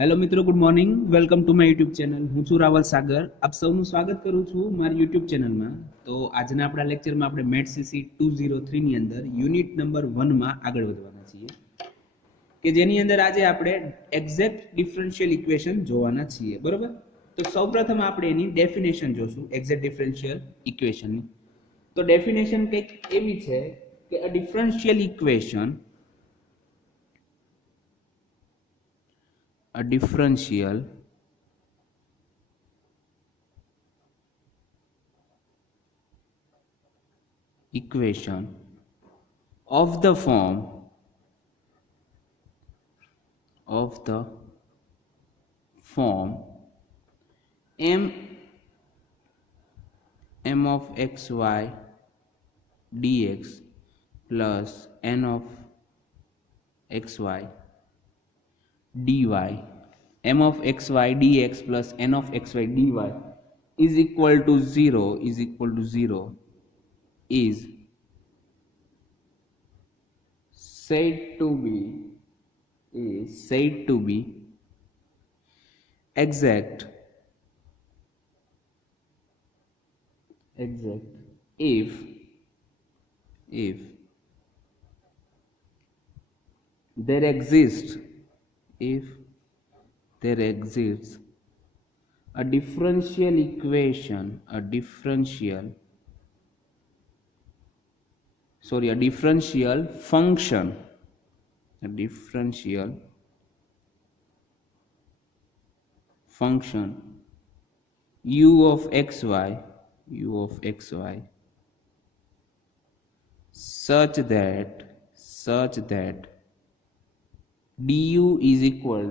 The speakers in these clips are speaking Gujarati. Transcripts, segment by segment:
હેલો મિત્રો, good morning. Welcome to my YouTube channel. હું છું રાવલ સાગર. આપ સૌનું સ્વાગત કરું છું મારી યુટ્યુબ ચેનલમાં. તો આજના આપણા લેક્ચરમાં આપણે મેથ્સ સીસી 203 ની અંદર યુનિટ નંબર 1 માં આગળ વધવાના છીએ, કે જેની અંદર આજે આપણે એક્ઝેક્ટ ડિફરન્શિયલ ઇક્વેશન જોવાના છીએ. બરોબર? તો સૌપ્રથમ આપણે એની ડેફિનેશન જોશું એક્ઝેક્ટ ડિફરન્શિયલ ઇક્વેશનની. તો ડેફિનેશન કંઈક એવી છે કે a differential equation a differential equation of the form m of xy dx plus n of xy dy, m of xy dx plus n of xy dy is equal to 0 is said to be exact if there exists a differential equation, a differential function u of xy such that du is equal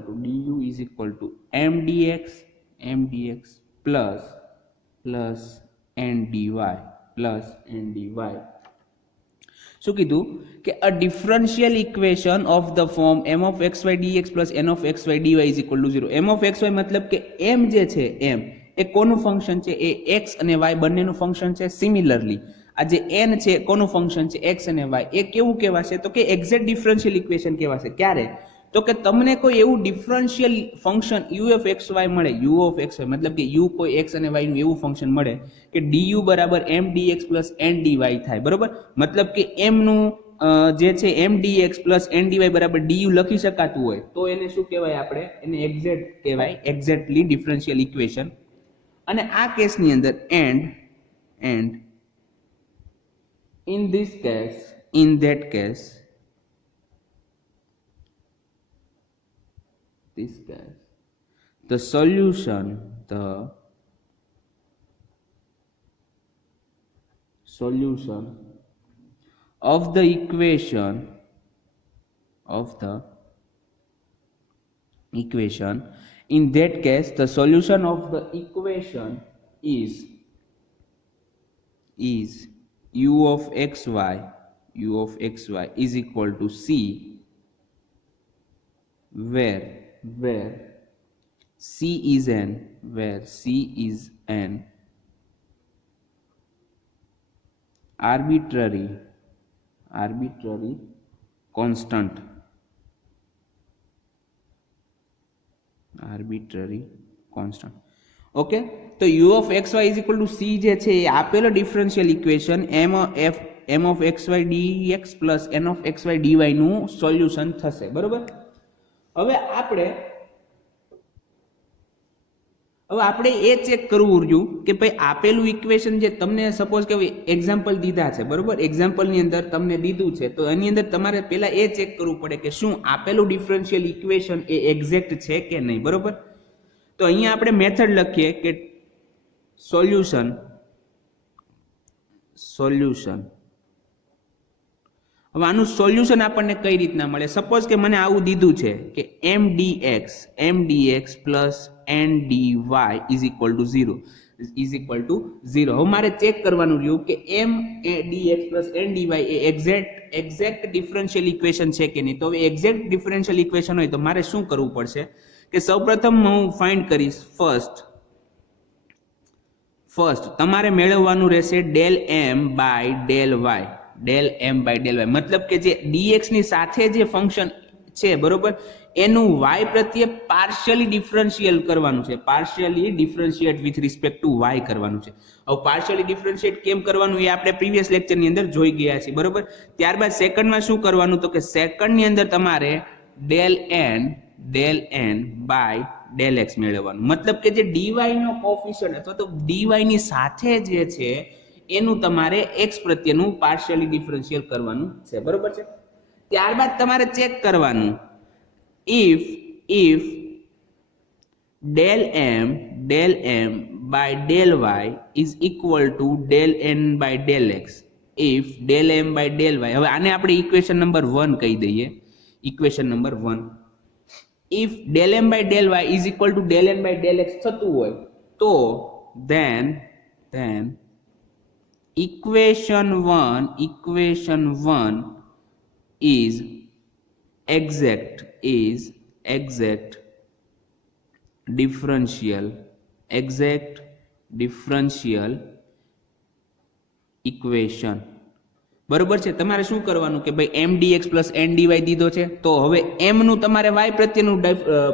to m dx plus n dy. શું કીધું કે a differential equation of the form m of xy dx plus n of xy dy is equal to 0. m of xy મતલબ કે m જે છે m એ કોનું ફંક્શન છે? એ x અને y બંનેનું ફંક્શન છે. સિમિલરલી આ જે n છે કોનું ફંક્શન છે? x અને y. એ કેવું કહેવાશે? તો કે એક્ઝેક્ટ ડિફરન્શિયલ ઇક્વેશન કહેવાશે. ક્યારે? તો કે તમને કોઈ એવું differential function u of xy મળે, u of xy મતલબ કે u કોઈ x અને y નું એવું ફંક્શન મળે કે du બરાબર m dx plus n dy થાય. બરોબર? મતલબ કે m નું જે છે m dx plus n dy બરાબર du લખી શકાતું હોય તો એને શું કહેવાય? આપણે એને એક્ઝેક્ટ કહેવાય, એક્ઝેક્ટલી ડિફરન્શિયલ ઇક્વેશન. અને આ કેસની અંદર and in that case the solution of the equation in that case the solution of the equation is u of xy is equal to c, where c is an arbitrary constant. Okay, તો u of xy is equal to c જે છે એ આપેલો differential equation m of xy dx plus n of xy dy નું સોલ્યુશન થશે. બરોબર? હવે આપણે એ ચેક કરવું રહ્યું કે ભાઈ આપેલું ઇક્વેશન જે તમને સપોઝ કે એક્ઝામ્પલ દીધા છે, બરોબર? એક્ઝામ્પલની અંદર તમને દીધું છે તો એની અંદર તમારે પહેલા એ ચેક કરવું પડે કે શું આપેલું ડિફરન્શિયલ ઇક્વેશન એ એક્ઝેક્ટ છે કે નહીં. બરોબર? તો અહીંયા આપણે મેથડ લખીએ કે સોલ્યુશન હવે આનું સોલ્યુશન આપણને કઈ રીતના મળે? સપોઝ કે મને આવું દીધું છે કે m dx plus n dy is equal to 0. હવે મારે ચેક કરવાનું રહ્યું કે m dx plus n dy એ એક્ઝેક્ટ ડિફરન્શિયલ ઇક્વેશન છે કે નહીં. તો હવે એક્ઝેક્ટ ડિફરન્શિયલ ઇક્વેશન હોય તો મારે શું કરવું પડશે કે સૌપ્રથમ હું ફાઇન્ડ કરીશ ફર્સ્ટ તમારે મેળવવાનું રહેશે del m by del y. મતલબ કે જે dx ની સાથે જે ફંક્શન છે બરોબર, એનું y પ્રત્યે પાર્શિયલી ડિફરન્શિયલ કરવાનું છે, partially differentiate with respect two y કરવાનું છે. હવે પાર્શિયલી ડિફરન્શિએટ કેમ કરવાનું એ આપણે પ્રીવિયસ લેક્ચરની અંદર જોઈ ગયા છીએ બરોબર. ત્યારબાદ સેકન્ડમાં શું કરવાનું, તો કે સેકન્ડની અંદર તમારે del n by del x મેળવવાનું. મતલબ કે જે dy નો કોફિશિયન્ટ અથવા તો dy ની સાથે જે છે એનું તમારે x પ્રત્યેનું પાર્શિયલી ડિફરન્શિયલ કરવાનું છે બરોબર છે. ત્યારબાદ તમારે ચેક કરવાનું if del m by del y is equal to del n by del x, if del m by del y, હવે આને આપણે ઇક્વેશન નંબર 1 કહી દઈએ, equation number 1. if del m by del y is equal to del n by del x થતું હોય તો then equation 1 is exact differential equation બરોબર છે. તમારે શું કરવાનું કે ભાઈ m dx plus n dy દીધો છે તો હવે m નું તમારે y પ્રત્યેનું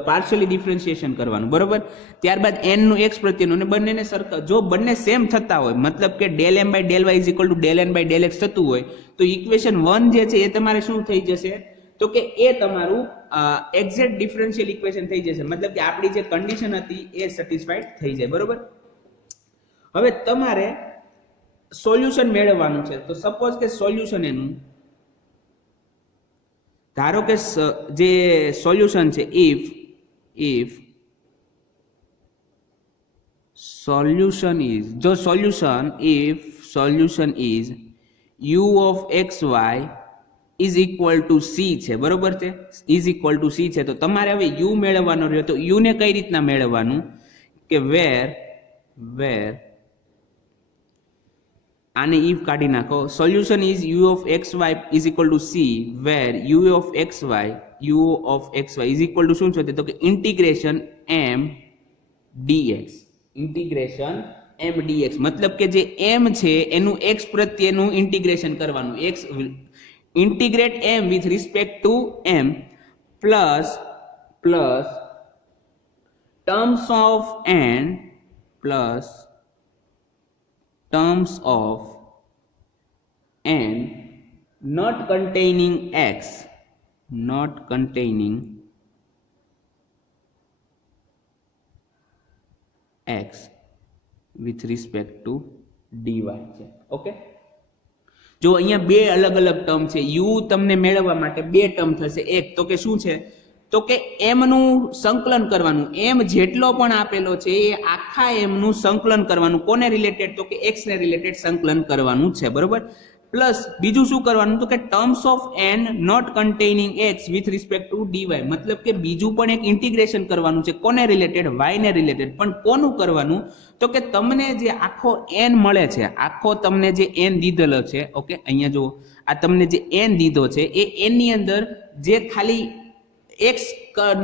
પાર્શિયલી ડિફરન્શિએશન કરવાનું બરોબર. ત્યારબાદ n નું x પ્રત્યેનું, અને બંનેને સરખા જો બંને સેમ થતા હોય મતલબ કે del m by del y is equal to del n by del x થતું હોય તો ઇક્વેશન 1 જે છે એ તમારે શું થઈ જશે, તો કે એ તમારું એક્ઝેક્ટ ડિફરન્શિયલ ઇક્વેશન થઈ જશે. મતલબ કે આપણી જે કન્ડિશન હતી એ સેટિસ્ફાઈડ થઈ જાય બરોબર. હવે તમારે સોલ્યુશન મેળવવાનું છે. તો સપોઝ કે સોલ્યુશન એનું ધારો કે જે સોલ્યુશન છે if solution is u of xy is equal to c છે બરોબર છે, is equal to c છે. તો તમારે હવે u મેળવવાનો રહ્યો. તો u ને કઈ રીતના મેળવવાનું કે where આને if કાઢી નાખો, solution is u of xy is equal to c where u of xy is equal to શું છે તો કે ઇન્ટિગ્રેશન m dx, મતલબ કે જે m છે એનું x પ્રત્યેનું ઇન્ટિગ્રેશન કરવાનું, x integrate m with respect to m plus terms of n not containing x with respect to dy છે. ઓકે, જો અહીંયા બે અલગ અલગ ટર્મ છે, u તમને મેળવવા માટે બે ટર્મ થશે. એક તો કે શું છે તો કે m નું સંકલન કરવાનું, m જેટલો પણ આપેલો છે એ આખા m નું સંકલન કરવાનું. કોને રિલેટેડ તો કે x ને રિલેટેડ સંકલન કરવાનું છે બરોબર. પ્લસ બીજું શું કરવાનું તો કે terms of n not containing x with respect to dy, મતલબ કે બીજું પણ એક ઇન્ટિગ્રેશન કરવાનું છે. કોને રિલેટેડ? y ને રિલેટેડ. પણ કોનું કરવાનું તો કે તમને જે આખો n મળે છે, આખો તમને જે n દીધેલો છે, ઓકે અહીંયા જુઓ આ તમને જે n દીધો છે એ n ની અંદર જે ખાલી x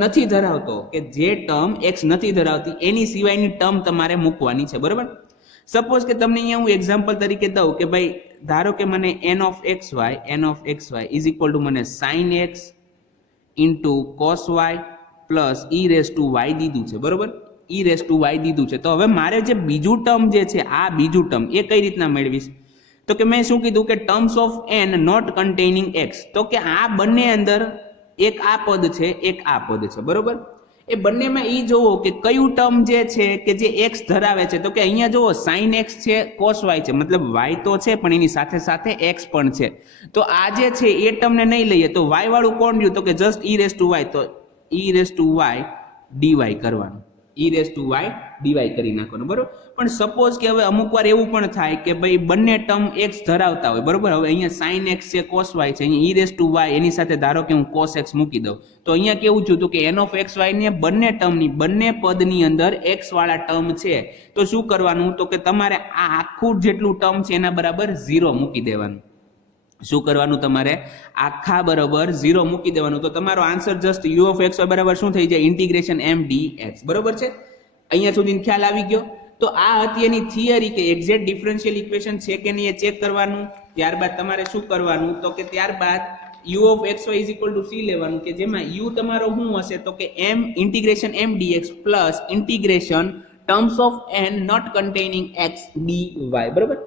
નથી ધરાવતો કે જે ટર્મ x નથી ધરાવતી એની સિવાયની ટર્મ તમારે મૂકવાની છે બરોબર. સપોઝ કે તમને અહીંયા હું એક્ઝામ્પલ તરીકે દઉં કે ભાઈ ધારો કે મને n of xy is equal to મને sin x into cos y plus e raised to y દીધું છે બરોબર, e raised to y દીધું છે. તો હવે મારે જે બીજું ટર્મ જે છે આ બીજું ટર્મ એ કઈ રીતના મેળવીશ તો કે મેં શું કીધું કે terms of n not containing x, તો કે આ બંને અંદર એક આ પદ છે એક આ પદ છે બરોબર. એ બંનેમાં ઈ જોવો કે કયું ટર્મ જે છે કે જે x ધરાવે છે. તો કે અહીંયા જોવો sin x છે cos y છે, મતલબ y તો છે પણ એની સાથે સાથે x પણ છે. તો આ જે છે એ ટર્મને નહીં લઈએ તો y વાળું કોણ રહ્યું તો કે just e raised to y, તો e raised to y dy કરવાનું, e raised to y dy કરી નાખવાનું બરોબર. પણ સપોઝ કે હવે અમુક વાર એવું પણ થાય કે ભાઈ બંને ટર્મ x ધરાવતા હોય બરોબર. હવે અહીંયા sin x છે cos y છે, અહીંયા e raised to y એની સાથે ધારો કે હું cos x મૂકી દઉં તો અહીંયા કેવું થયું તો કે n of xy ને બંને ટર્મની બંને પદની અંદર x વાળા ટર્મ છે તો શું કરવાનું તો કે તમારે આ આખું જેટલું ટર્મ છે એના બરાબર 0 મૂકી દેવાનું. શું કરવાનું તમારે આખા બરાબર 0 મૂકી દેવાનું. તો તમારો answer just u of xy બરાબર શું થઈ જાય ઇન્ટિગ્રેશન m dx બરોબર છે. અહીંયા સુધી ખ્યાલ આવી ગયો. તો આ હતી એની થિયરી કે એક્ઝેક્ટ ડિફરન્શિયલ ઇક્વેશન છે કે નહીં એ ચેક કરવાનું. ત્યારબાદ તમારે શું કરવાનું તો કે ત્યારબાદ u of xy is equal to c લેવાનું કે જેમાં u તમારો શું હશે તો કે m integration m dx plus integration terms of n not containing x dy બરોબર.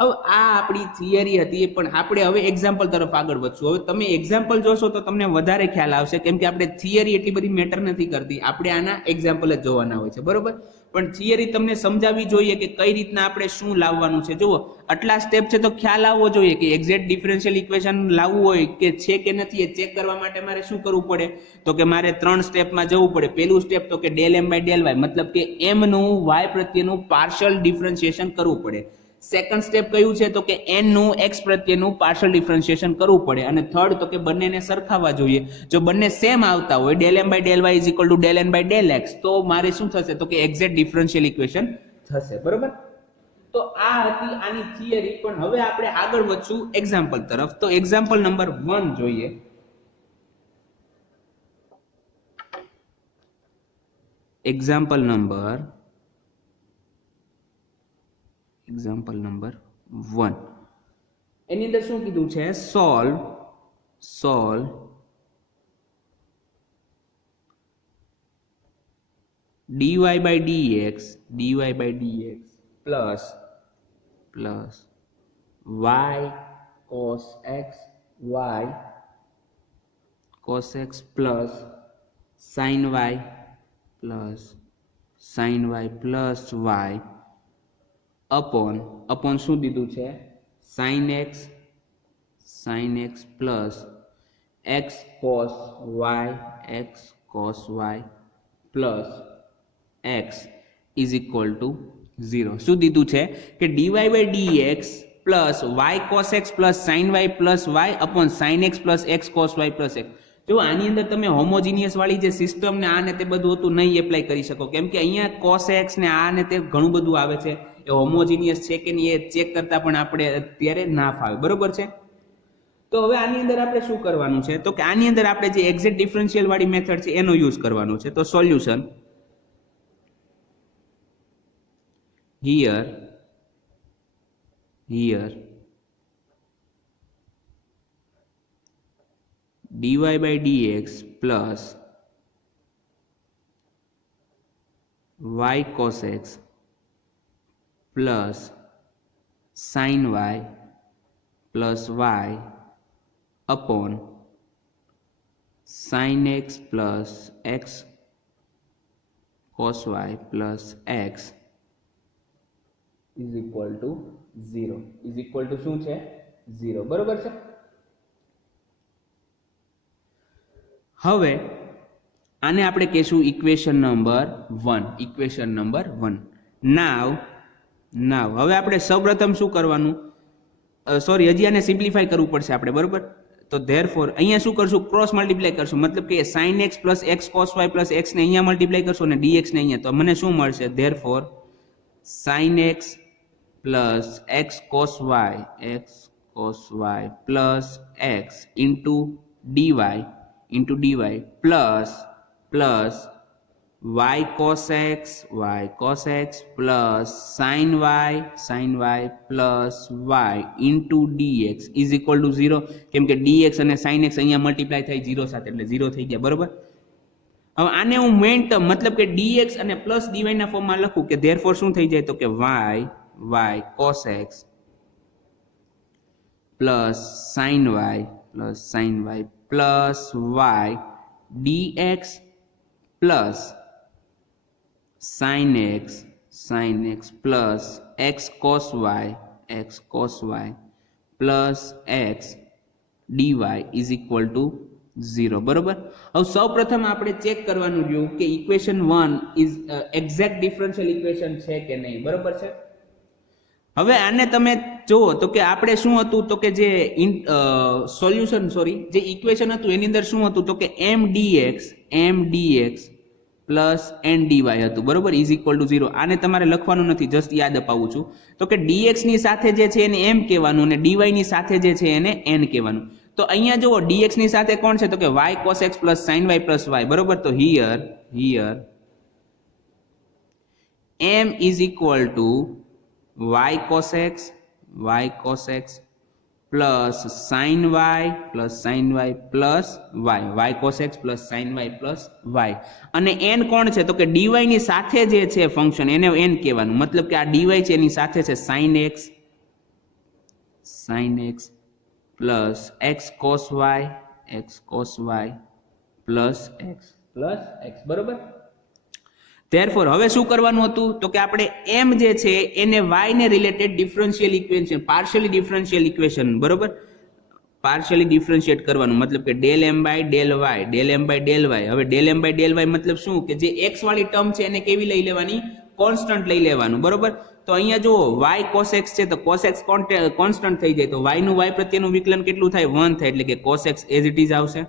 હવે આ આપણી થિયરી હતી પણ આપણે હવે એક્ઝામ્પલ તરફ આગળ વધશું. હવે તમે એક્ઝામ્પલ જોશો તો તમને વધારે ખ્યાલ આવશે કેમ કે આપણે થિયરી એટલી બધી મેટર નથી કરતી, આપણે આના એક્ઝામ્પલ જ જોવાના હોય છે બરોબર. પણ થિયરી તમને સમજાવવી જોઈએ કે કઈ રીતના આપણે શું લાવવાનું છે. જુઓ આટલા સ્ટેપ છે તો ખ્યાલ આવવો જોઈએ કે એક્ઝેક્ટ ડિફરન્શિયલ ઇક્વેશન લાવવું હોય કે છે કે નથી એ ચેક કરવા માટે મારે શું કરવું પડે તો કે મારે 3 સ્ટેપમાં જવું પડે. પહેલું સ્ટેપ તો કે del m by del y મતલબ કે m નું y પ્રત્યેનું પાર્શિયલ ડિફરન્શિએશન કરવું પડે. સેકન્ડ સ્ટેપ કયું છે તો કે n નું x પ્રત્યેનું પાર્શિયલ ડિફરન્શિએશન કરવું પડે. અને થર્ડ તો કે બંનેને સરખાવવા જોઈએ. જો બંને સેમ આવતા હોય del m by del y is equal to del n by del x તો મારે શું થશે તો કે એક્ઝેક્ટ ડિફરન્શિયલ ઇક્વેશન થશે બરોબર. તો આ હતી આની થિયરી. પણ હવે આપણે આગળ વધશું એક્ઝામ્પલ તરફ. તો એક્ઝામ્પલ નંબર 1 જોઈએ. એક્ઝામ્પલ નંબર 1 એની અંદર શું કીધું છે solve dy by dx plus y cos x plus sin y plus y upon શું દીધું છે sin x plus x cos y plus x is equal to 0. શું દીધું છે કે dy by dx plus y cos x plus sin y plus y upon sin x plus x cos y plus x. જો આની અંદર તમે હોમોજીનિયસ વાળી જે સિસ્ટમ ને આ ને તે બધું હતું નહીં એપ્લાય કરી શકો કેમ કે અહીંયા cos x ને આ ને તે ઘણું બધું આવે છે. એ હોમોજીનિયસ છે કે નહીં એ ચેક કરતા પણ આપણે અત્યારે ના ફાવે બરોબર છે. તો હવે આની અંદર આપણે શું કરવાનું છે તો કે આની અંદર આપણે જે એક્ઝેક્ટ ડિફરન્શિયલ વાળી મેથડ છે એનો યુઝ કરવાનો છે. તો solution here dy by dx plus y cos x plus sin y plus y upon sin x plus x cos y plus x is equal to 0. is equal to શું છે 0 બરોબર છે. હવે આને આપણે કહેશું ઇક્વેશન નંબર 1. નાવ હવે આપણે સૌપ્રથમ શું કરવાનું સોરી હજી આને સિમ્પ્લિફાય કરવું પડશે આપણે બરોબર. તો ધેરફોર અહીંયા શું કરશું ક્રોસ મલ્ટીપ્લાય કરશું મતલબ કે sin x plus x cos y plus x ને અહીંયા મલ્ટીપ્લાય કરશો અને dx ને અહીંયા તો મને શું મળશે therefore sin x plus x cos y plus x into dy plus y cos x plus sin y plus y into dx is equal to 0 કેમ કે dx અને sin x અહીંયા મલ્ટીપ્લાય થાય 0 સાથે એટલે 0 થઈ ગયા બરોબર. હવે આને હું મેઇન ટર્મ મતલબ કે dx અને પ્લસ dy ના ફોર્મમાં લખું કે ધેરફોર શું થઈ જાય તો કે y cos x plus sin y plus y dx plus sin x plus x cos y plus x dy is equal to 0 બરોબર. હવે સૌ પ્રથમ આપણે ચેક કરવાનું રહ્યું કે equation 1 is exact differential equation છે કે નહીં બરોબર છે. હવે આને તમે જુઓ તો કે આપણે શું હતું તો કે જે સોલ્યુશન જે ઇક્વેશન હતું એની અંદર શું હતું તો કે m dx plus n dy હતું બરોબર ઇઝ ઇક્વલ ટુ 0. આને તમારે લખવાનું નથી જસ્ટ યાદ અપાવું છું. તો કે dx ની સાથે જે છે એને m કહેવાનું અને dy ની સાથે જે છે એને n કહેવાનું. તો અહીંયા જુઓ dx ની સાથે કોણ છે તો કે y cos x plus sin y plus y બરોબર. તો here m is equal to y cos x plus sine y plus y cos x plus sine y plus y. અને એન કોણ છે તો કે ડીવાય ની સાથે જે છે ફંક્શન એને એન કહેવાનું. મતલબ કે આ ડીવાય છે એની સાથે છે sine x plus x cos y plus x બરોબર. Therefore હવે શું કરવાનું હતું તો કે આપણે m જે છે એને y ને related differential equation partially differential equation બરોબર પાર્શિયલી ડિફરન્શિએટ કરવાનું. મતલબ કે del m by del y હવે del m by del y મતલબ શું કે જે x વાળી ટર્મ છે એને કેવી લઈ લેવાની કોન્સ્ટન્ટ લઈ લેવાનું બરોબર. તો અહીંયા જુઓ y cos x છે તો cos x કોન્સ્ટન્ટ થઈ જાય તો y નું y પ્રત્યેનું વિકલન કેટલું થાય 1 થાય એટલે કે cos x as it is આવશે.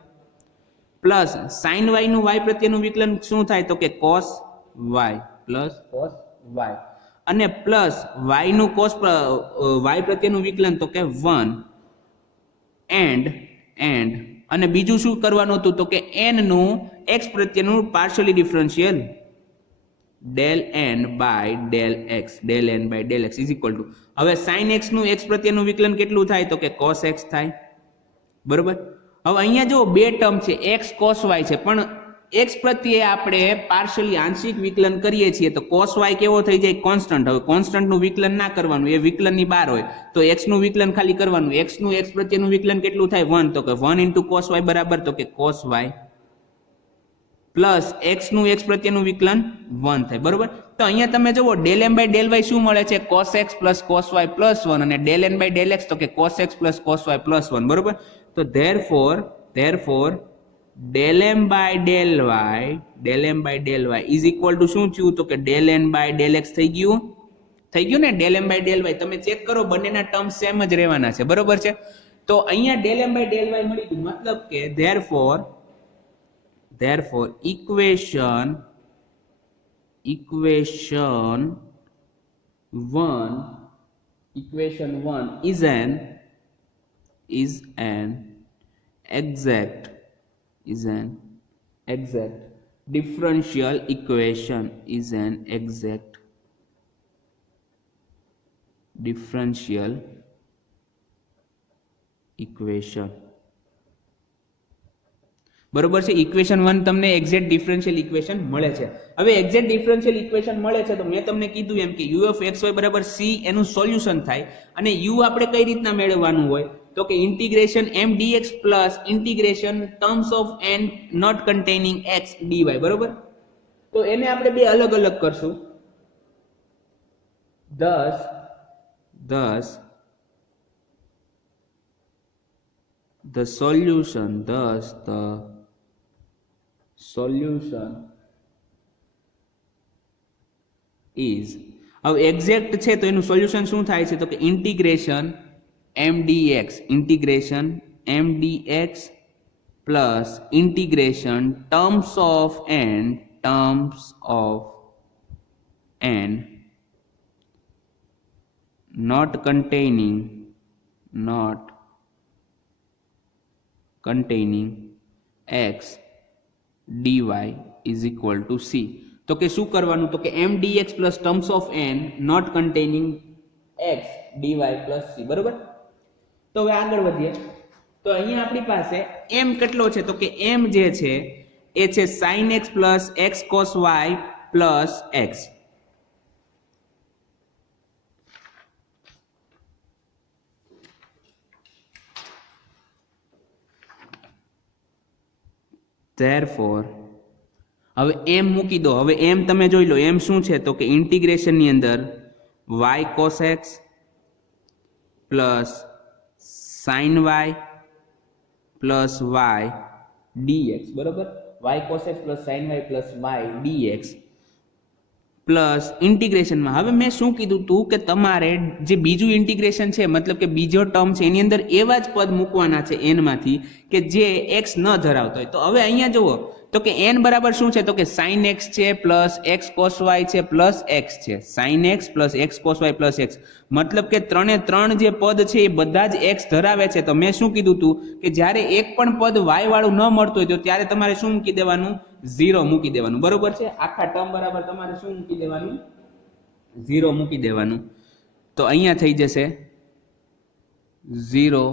પ્લસ sin y નું y પ્રત્યેનું વિકલન શું થાય તો કે cos y plus cos y અને પ્લસ y નું cos y પ્રત્યેનું વિકલન તો કે 1 એન્ડ અને બીજું શું કરવાનું હતું તો કે n નું x પ્રત્યેનું partially differential del n by del x is equal to હવે sin x નું x પ્રત્યેનું વિકલન કેટલું થાય તો કે cos x થાય બરોબર. હવે અહીંયા જો બે ટર્મ છે x cos y છે પણ x પ્રત્યે આપણે પાર્શિયલી આંશિક વિકલન કરીએ છીએ તો cos y કેવો થઈ જાય કોન્સ્ટન્ટ. હવે કોન્સ્ટન્ટ નું વિકલન ના કરવાનું એ વિકલનની બહાર હોય તો x નું વિકલન ખાલી કરવાનું. x નું x પ્રત્યેનું વિકલન કેટલું થાય 1 તો કે 1 into cos y બરાબર તો કે cos y પ્લસ x નું x પ્રત્યેનું વિકલન 1 થાય બરોબર. તો અહીંયા તમે જુઓ del m by del y શું મળે છે cos x plus cos y plus 1 અને del n by del x તો કે cos x plus cos y plus 1 બરોબર. તો therefore del m by del y is equal to શું થયું તો કે del n by del x થઈ ગયું ને del m by del y. તમે ચેક કરો બંનેના ટર્મ સેમ જ રહેવાના છે બરોબર છે. તો અહીંયા del m by del y મળી ગયું મતલબ કે therefore equation 1 is an exact differential equation બરોબર છે. ઇક્વેશન 1 તમને એક્ઝેક્ટ ડિફરન્શિયલ ઇક્વેશન મળે છે. હવે એક્ઝેક્ટ ડિફરન્શિયલ ઇક્વેશન મળે છે તો મેં તમને કીધું એમ કે u of xy બરાબર c એનું સોલ્યુશન થાય અને u આપણે કઈ રીતના મેળવવાનું હોય તો કે integration m dx plus integration terms of n not containing x dy બરોબર. તો એને આપણે બે અલગ અલગ કરશું. thus the solution is હવે એક્ઝેક્ટ છે તો એનું સોલ્યુશન શું થાય છે તો કે integration m dx plus integration terms of n not containing x dy is equal to c. તો કે શું કરવાનું તો કે m dx plus terms of n not containing x dy plus c બરોબર. તો હવે આગળ વધીએ તો અહીંયા આપણી પાસે m કેટલો છે તો કે m જે છે એ છે sin x plus x cos y plus x. therefore હવે m મૂકી દો. હવે m તમે જોઈ લો m શું છે તો કે ઇન્ટિગ્રેશન ની અંદર y cos x plus sin y plus y dx બરોબર. y cos x plus sin y plus y dx plus ઇન્ટિગ્રેશનમાં હવે મેં શું કીધું તું કે તમારે જે બીજું ઇન્ટિગ્રેશન છે મતલબ કે બીજો ટર્મ છે એની અંદર એવા જ પદ મૂકવાના છે n માંથી કે જે x ન ધરાવતો હોય. તો હવે અહીંયા જુઓ તો કે n બરાબર શું છે તો કે sin x છે પ્લસ x cos y છે પ્લસ x છે sin x plus x cos y plus x મતલબ કે ત્રણે ત્રણ જે પદ છે એ બધા જ x ધરાવે છે. તો મેં શું કીધું તું કે જ્યારે એક પણ પદ y વાળું ન મળતું હોય તો ત્યારે તમારે શું મૂકી દેવાનું 0 મૂકી દેવાનું બરોબર છે. આખા ટર્મ બરાબર તમારે શું મૂકી દેવાનું 0 મૂકી દેવાનું. તો અહીંયા થઈ જશે 0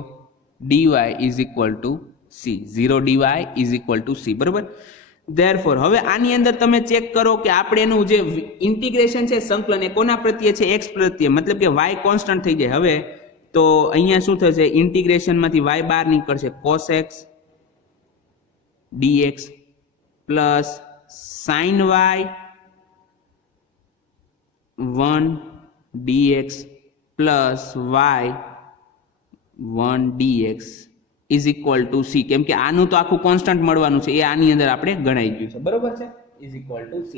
dy is equal to c, 0 dy is equal to c, બરોબર. ધેરફોર હવે આની અંદર તમે ચેક કરો કે આપણે એનું જે ઇન્ટિગ્રેશન છે સંકલન એ કોના પ્રત્યે છે, x પ્રત્યે, મતલબ કે y કોન્સ્ટન્ટ થઈ જાય. હવે તો અહીંયા શું થશે, ઇન્ટિગ્રેશન માંથી y બહાર નીકળશે, cos x dx plus sin y 1 dx plus y 1 dx is equal to c. કેમ કે આનું તો આખું કોન્સ્ટન્ટ મળવાનું છે, એ આની અંદર આપણે ગણાઈ ગયું છે, બરોબર છે, ઇઝ ઇક્વલ ટુ c.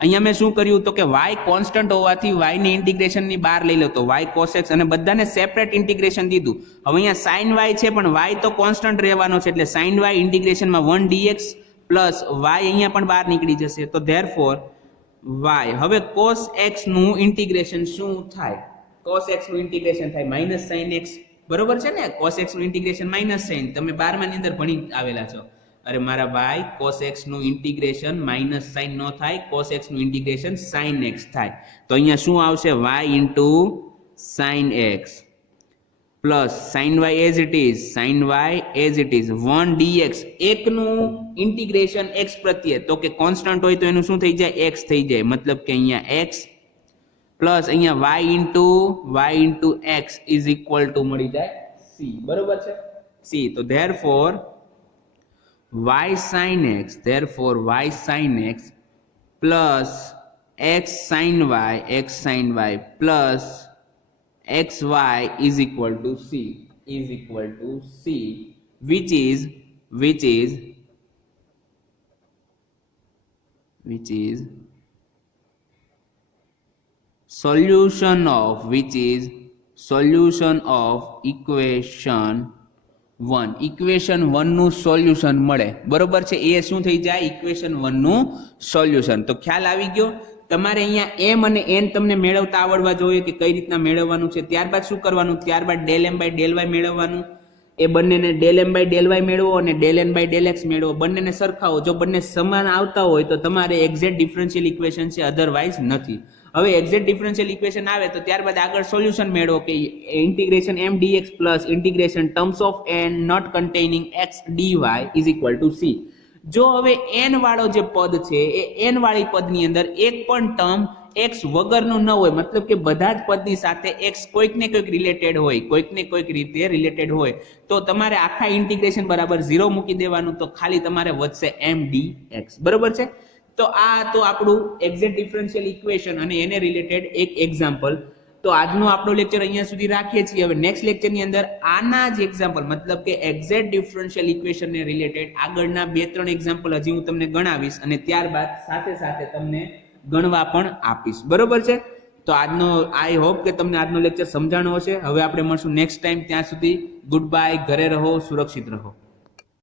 અહીંયા મેં શું કર્યું તો કે y કોન્સ્ટન્ટ હોવાથી y ની ઇન્ટિગ્રેશન ની બહાર લઈ લો, તો y cos x અને બધાને સેપરેટ ઇન્ટિગ્રેશન દીધું. હવે અહીંયા sin y છે પણ y તો કોન્સ્ટન્ટ રહેવાનો છે, એટલે sin y ઇન્ટિગ્રેશન માં 1 dx પ્લસ y અહીંયા પણ બહાર નીકળી જશે. તો ધેરફોર y, હવે cos x નું ઇન્ટિગ્રેશન શું થાય, cos x નું ઇન્ટિગ્રેશન થાય માઇનસ sin x, બરોબર છે ને. cos x નું ઇન્ટિગ્રેશન માઇનસ sin, તમે 12મા ની અંદર ભણી આવેલા છો. અરે મારા ભાઈ, cos x નું ઇન્ટિગ્રેશન માઇનસ sin નો થાય, cos x નું ઇન્ટિગ્રેશન sin x થાય. તો અહીંયા શું આવશે, y into sin x plus sin y as it is, sin y as it is 1 dx, એકનું ઇન્ટિગ્રેશન x પ્રત્યે, તો કે કોન્સ્ટન્ટ હોય તો એનું શું થઈ જાય, x થઈ જાય, મતલબ કે અહીંયા x પ્લસ અહીંયા y into x is equal two મળી જાય c, બરોબર છે, c. તો therefore y sin x plus x sin y plus xy is equal to c, which is solution of equation 1. equation 1 નું સોલ્યુશન મળે, બરોબર છે, એ શું થઈ જાય, equation 1 નું સોલ્યુશન. તો ખ્યાલ આવી ગયો. તમારે અહીંયા m અને n તમને મેળવતા આવડવા જોઈએ કે કઈ રીતના મેળવવાનું છે. ત્યારબાદ શું કરવાનું, ત્યારબાદ del m by del y મેળવવાનું. એ બંનેને del m by del y મેળવો અને del n by del x મેળવો, બંનેને સરખાવો. જો બંને સમાન આવતા હોય તો તમારે એક્ઝેક્ટ ડિફરન્શિયલ ઇક્વેશન છે, અધરવાઇઝ નથી. હવે એક્ઝેક્ટ ડિફરન્શિયલ ઇક્વેશન આવે તો ત્યારબાદ આગળ સોલ્યુશન મેળવો કે integration m dx plus integration terms of n not containing x dy is equal to c. જો હવે n વાળો જે પદ છે એ n વાળી પદની અંદર એક પણ ટર્મ x વગરનું ન હોય, મતલબ કે બધા જ પદની સાથે x કોઈક ને કોઈક રિલેટેડ હોય, કોઈક ને કોઈક રીતે રિલેટેડ હોય, તો તમારે આખા ઇન્ટિગ્રેશન બરાબર 0 મૂકી દેવાનું, તો ખાલી તમારે વધશે m dx, બરોબર છે. તો આ તો આપણું એક્ઝેક્ટ ડિફરન્શિયલ ઇક્વેશન અને એને રિલેટેડ એક એક્ઝામ્પલ. તો આજનો આપણો લેક્ચર અહીંયા સુધી રાખીએ છીએ. હવે નેક્સ્ટ લેક્ચરની અંદર આના જ એક્ઝામ્પલ, મતલબ કે એક્ઝેક્ટ ડિફરન્શિયલ ઇક્વેશન ને રિલેટેડ આગળના 2-3 એક્ઝામ્પલ હજી હું તમને ગણાવીશ અને ત્યારબાદ સાથે સાથે તમને ગણવા પણ આપીશ, બરોબર છે. તો આજનો આઈ હોપ કે તમને આજનો લેક્ચર સમજાણો હશે. હવે આપણે મળશું નેક્સ્ટ ટાઈમ. ત્યાં સુધી ગુડ બાય, ઘરે રહો, સુરક્ષિત રહો.